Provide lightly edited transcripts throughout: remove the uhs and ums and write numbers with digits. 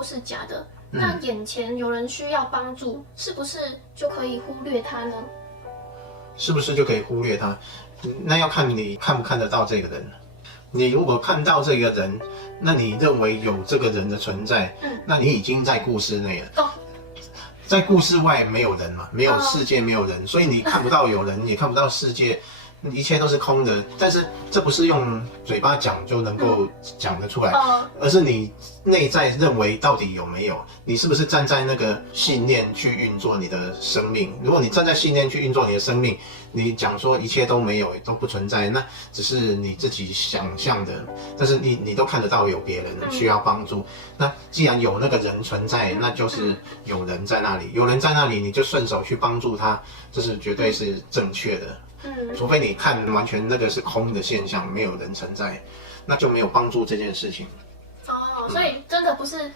都是假的，那眼前有人需要帮助，是不是就可以忽略他呢？是不是就可以忽略他？那要看你看不看得到这个人。你如果看到这个人，那你认为有这个人的存在，那你已经在故事内了。在故事外没有人嘛，没有世界，没有人，所以你看不到有人，也看不到世界，一切都是空的。但是这不是用嘴巴讲就能够讲得出来，而是你内在认为到底有没有，你是不是站在那个信念去运作你的生命？如果你站在信念去运作你的生命，你讲说一切都没有，都不存在，那只是你自己想象的，但是你都看得到有别人需要帮助。那既然有那个人存在，那就是有人在那里，有人在那里，你就顺手去帮助他，这是绝对是正确的。除非你看完全那个是空的现象，没有人存在，那就没有帮助这件事情。所以真的不是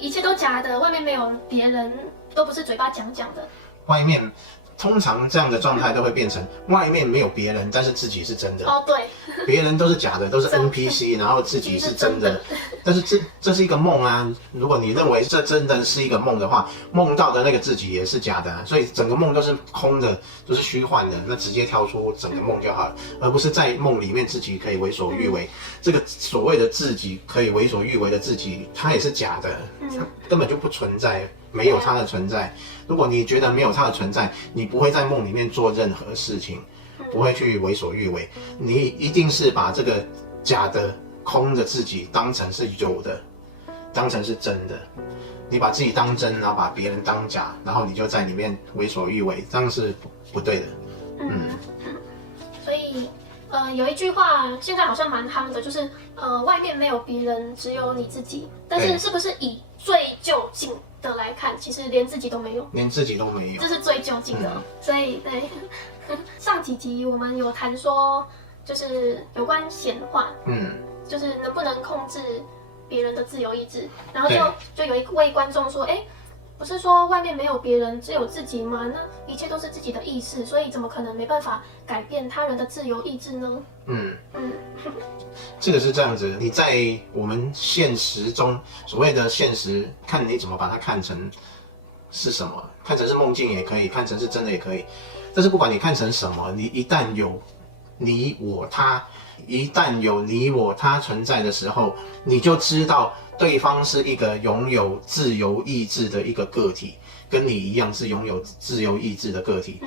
一切都假的，外面没有别人，都不是嘴巴讲的。外面通常这样的状态都会变成外面没有别人，但是自己是真的。对，别人都是假的，都是 NPC， 然后自己是真的。但是这是一个梦啊！如果你认为这真的是一个梦的话，梦到的那个自己也是假的所以整个梦都是空的，都是虚幻的。那直接跳出整个梦就好了，而不是在梦里面自己可以为所欲为。这个所谓的自己可以为所欲为的自己，它也是假的，它根本就不存在。没有它的存在。如果你觉得没有它的存在，你不会在梦里面做任何事情，不会去为所欲为。你一定是把这个假的、空的自己当成是有的，当成是真的。你把自己当真，然后把别人当假，然后你就在里面为所欲为，这样是不对的。所以有一句话现在好像蛮夯的，就是外面没有别人，只有你自己。但是是不是以最就近的来看，其实连自己都没有，连自己都没有，这是最就近的。所以对，上几集我们有谈说，就是有关显化，就是能不能控制别人的自由意志。然后就有一位观众说，不是说外面没有别人，只有自己吗？那一切都是自己的意识，所以怎么可能没办法改变他人的自由意志呢？这个是这样子，你在我们现实中，所谓的现实，看你怎么把它看成是什么，看成是梦境也可以，看成是真的也可以。但是不管你看成什么，你一旦有你我他，一旦有你我他存在的时候，你就知道对方是一个拥有自由意志的一个个体，跟你一样是拥有自由意志的个体。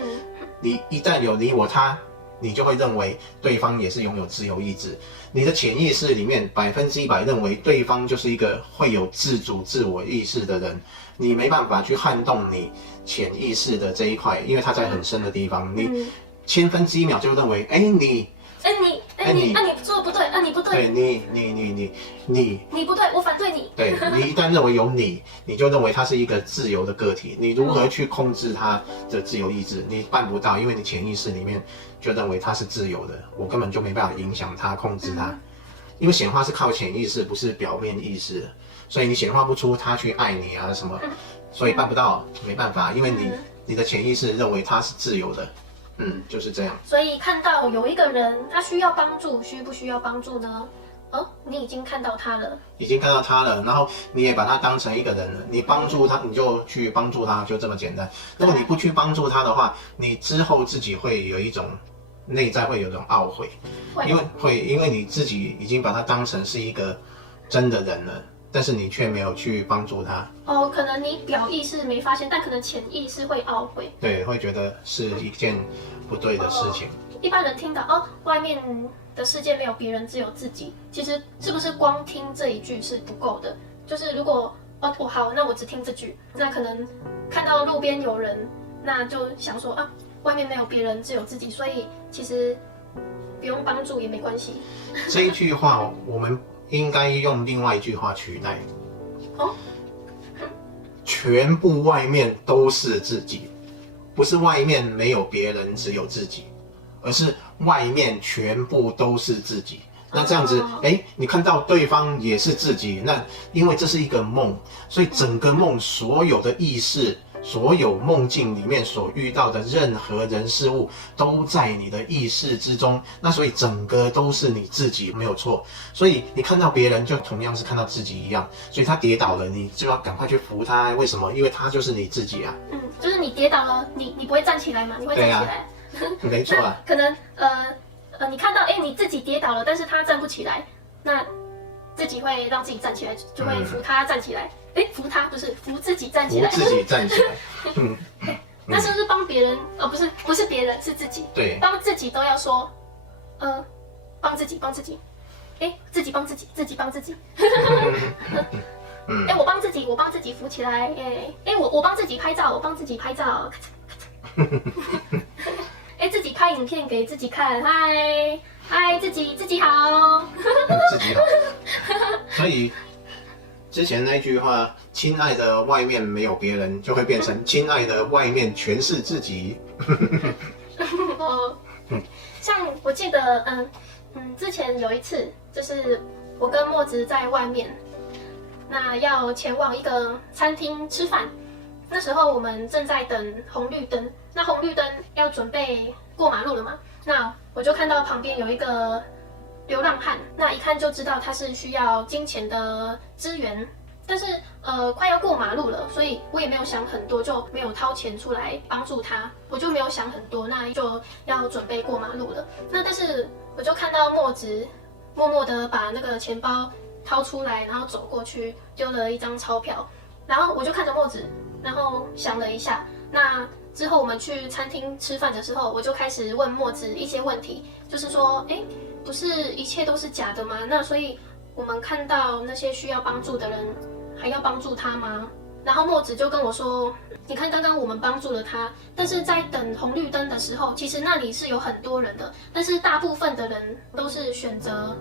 你一旦有你我他，你就会认为对方也是拥有自由意志。你的潜意识里面100%认为对方就是一个会有自主自我意识的人，你没办法去撼动你潜意识的这一块，因为它在很深的地方，你1/1000秒就认为，你做的不对，你不对，对你不对，我反对你。对，你一旦认为有你就认为他是一个自由的个体，你如何去控制他的自由意志？你办不到，因为你潜意识里面就认为他是自由的，我根本就没办法影响他、控制他。因为显化是靠潜意识，不是表面意识，所以你显化不出他去爱你啊什么，所以办不到，没办法，因为你的潜意识认为他是自由的。就是这样。所以看到有一个人他需要帮助，需不需要帮助呢？你已经看到他了，然后你也把他当成一个人了，你帮助他，你就去帮助他，就这么简单。如果你不去帮助他的话，你之后自己会有一种内在会有一种懊悔，因为你自己已经把他当成是一个真的人了，但是你却没有去帮助他。可能你表意识没发现，但可能潜意识会懊悔。对，会觉得是一件不对的事情。一般人听到外面的世界没有别人，只有自己，其实是不是光听这一句是不够的？就是如果好，那我只听这句，那可能看到路边有人，那就想说外面没有别人，只有自己，所以其实不用帮助也没关系。这一句话我们应该用另外一句话取代。全部外面都是自己，不是外面没有别人，只有自己，而是外面全部都是自己。那这样子，你看到对方也是自己，那因为这是一个梦，所以整个梦所有的意识、所有梦境里面所遇到的任何人事物都在你的意识之中，那所以整个都是你自己，没有错。所以你看到别人就同样是看到自己一样，所以他跌倒了，你就要赶快去扶他。为什么？因为他就是你自己啊。就是你跌倒了，你不会站起来嘛？你会站起来。没错啊。可能你看到你自己跌倒了，但是他站不起来，那自己会让自己站起来，就会扶他站起来。扶他不是扶自己站起来，扶自己站起来。那是不是帮别人？不是别人，是自己。对，帮自己都要说，帮自己，自己帮自己，自己帮自己。我帮自己扶起来。我帮自己拍照，我帮自己拍照。自己拍影片给自己看，嗨，自己好。自己好。所以之前那句话，亲爱的，外面没有别人，就会变成亲爱的，外面全是自己。像我记得，之前有一次，就是我跟墨子在外面，那要前往一个餐厅吃饭。那时候我们正在等红绿灯，那红绿灯要准备过马路了嘛？那我就看到旁边有一个流浪汉，那一看就知道他是需要金钱的支援，但是快要过马路了，所以我也没有想很多，就没有掏钱出来帮助他，我就没有想很多，那就要准备过马路了。那但是我就看到墨子默默的把那个钱包掏出来，然后走过去丢了一张钞票，然后我就看着墨子，然后想了一下，那之后我们去餐厅吃饭的时候，我就开始问墨子一些问题，就是说，不是一切都是假的吗？那所以我们看到那些需要帮助的人，还要帮助他吗？然后墨子就跟我说，你看刚刚我们帮助了他，但是在等红绿灯的时候，其实那里是有很多人的，但是大部分的人都是选择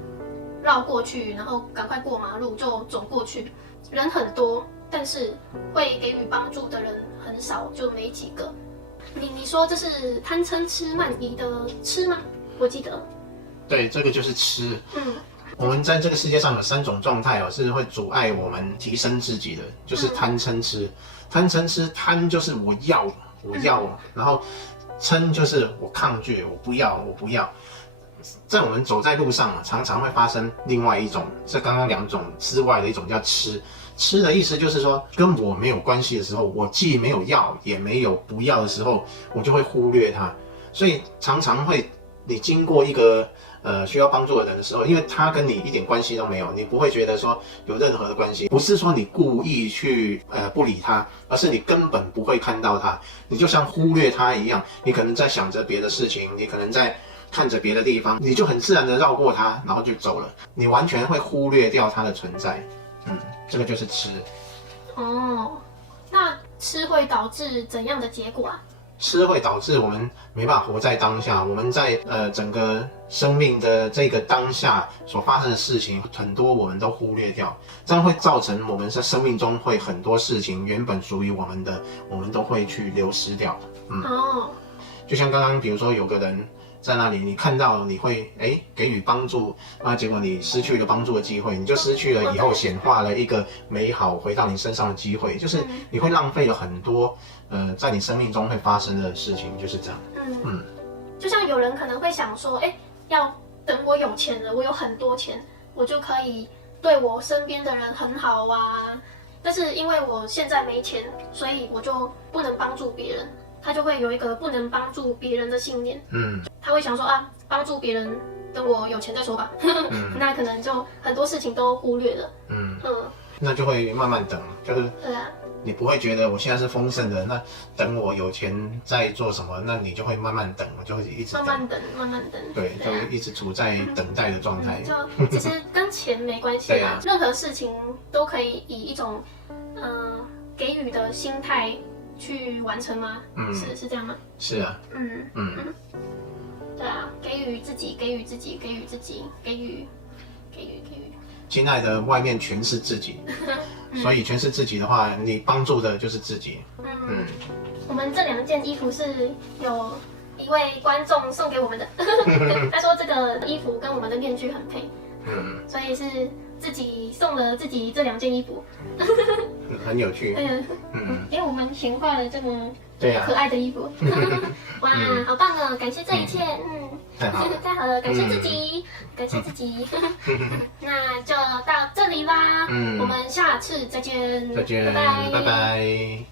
绕过去，然后赶快过马路就走过去，人很多，但是会给予帮助的人很少，就没几个。你说这是贪嗔痴慢疑的痴吗？我记得。对，这个就是痴。我们在这个世界上有3种状态是会阻碍我们提升自己的，就是贪嗔痴。贪嗔痴，贪就是我要，然后嗔就是我抗拒，我不要。在我们走在路上常常会发生另外一种，这刚刚2种之外的一种叫痴。痴的意思就是说，跟我没有关系的时候，我既没有要，也没有不要的时候，我就会忽略它。所以常常会，你经过一个需要帮助的人的时候，因为他跟你一点关系都没有，你不会觉得说有任何的关系。不是说你故意去不理他，而是你根本不会看到他，你就像忽略他一样。你可能在想着别的事情，你可能在看着别的地方，你就很自然的绕过他，然后就走了。你完全会忽略掉他的存在。这个就是痴。那痴会导致怎样的结果啊？痴会导致我们没办法活在当下，我们在整个生命的这个当下所发生的事情，很多我们都忽略掉，这样会造成我们在生命中会很多事情原本属于我们的，我们都会去流失掉。就像刚刚比如说有个人在那里，你看到你会给予帮助，那结果你失去了帮助的机会，你就失去了以后显化了一个美好回到你身上的机会，就是你会浪费了很多在你生命中会发生的事情，就是这样。就像有人可能会想说，要等我有钱了，我有很多钱，我就可以对我身边的人很好啊。但是因为我现在没钱，所以我就不能帮助别人。他就会有一个不能帮助别人的信念。他会想说帮助别人，等我有钱再说吧。那可能就很多事情都忽略了。那就会慢慢等，就是对啊。你不会觉得我现在是丰盛的，那等我有钱再做什么，那你就会慢慢等，我就会一直等，慢慢等，对，就会一直处在等待的状态。就其实跟钱没关系啦，任何事情都可以以一种给予的心态去完成吗？是这样吗？是啊。对啊，给予自己，给予自己，给予自己，给予。亲爱的，外面全是自己，所以全是自己的话，你帮助的就是自己。我们这2件衣服是有一位观众送给我们的，他说这个衣服跟我们的面具很配，所以是自己送了自己这2件衣服，很有趣。因为我们显化了这么对啊可爱的衣服，哇，好棒哦！感谢这一切，太好了，感谢自己，感谢自己，那就到这里啦，我们下次再见，再见，拜拜，拜拜。